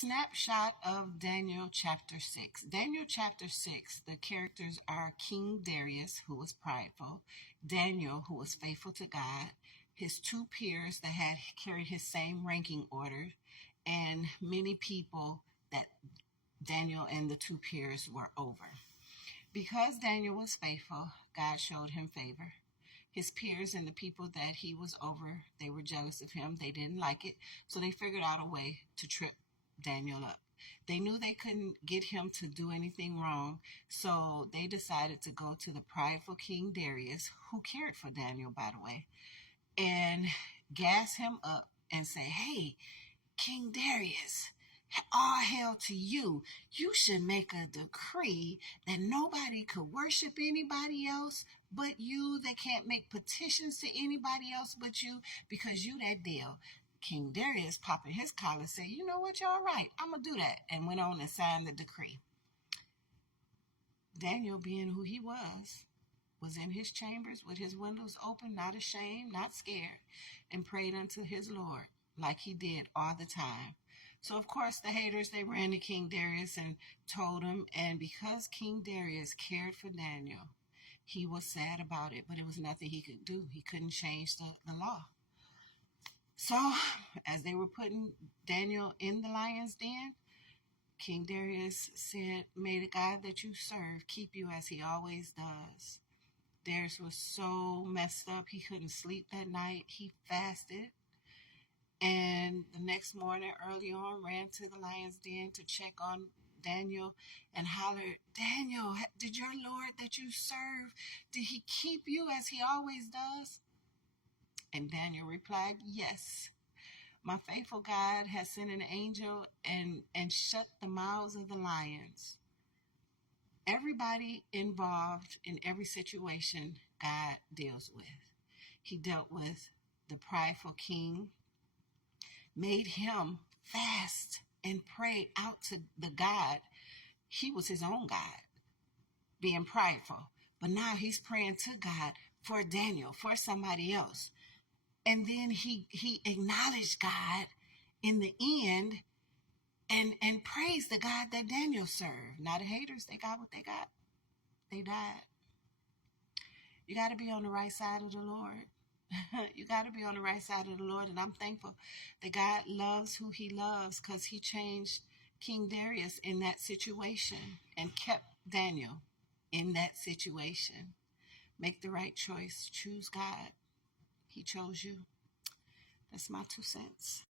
Snapshot of Daniel chapter 6. Daniel chapter 6, the characters are King Darius, who was prideful, Daniel, who was faithful to God, his two peers that had carried his same ranking order, and many people that Daniel and the two peers were over. Because Daniel was faithful, God showed him favor. His peers and the people that he was over, they were jealous of him. They didn't like it, so they figured out a way to trip Daniel up. They knew they couldn't get him to do anything wrong, so they decided to go to the prideful King Darius, who cared for Daniel, by the way, and gas him up and say, "Hey, King Darius, all hail to you. You should make a decree that nobody could worship anybody else but you. They can't make petitions to anybody else but you, because you that deal." King Darius, popping his collar, said, "You know what, y'all right. I'm going to do that," and went on and signed the decree. Daniel, being who he was in his chambers with his windows open, not ashamed, not scared, and prayed unto his Lord like he did all the time. So, of course, the haters, they ran to King Darius and told him, and because King Darius cared for Daniel, he was sad about it, but it was nothing he could do. He couldn't change the law. So, as they were putting Daniel in the lion's den, King Darius said, "May the God that you serve keep you as he always does." Darius was so messed up, he couldn't sleep that night. He fasted. And the next morning, early on, ran to the lion's den to check on Daniel and hollered, "Daniel, did your Lord that you serve, did he keep you as he always does?" And Daniel replied, "Yes. My faithful God has sent an angel and shut the mouths of the lions." Everybody involved in every situation God deals with. He dealt with the prideful king, made him fast and pray out to the God. He was his own God, being prideful. But now he's praying to God for Daniel, for somebody else. And then he acknowledged God in the end and praised the God that Daniel served. Now the haters, they got what they got. They died. You got to be on the right side of the Lord. You got to be on the right side of the Lord. And I'm thankful that God loves who he loves, because he changed King Darius in that situation and kept Daniel in that situation. Make the right choice. Choose God. He chose you. That's my 2 cents.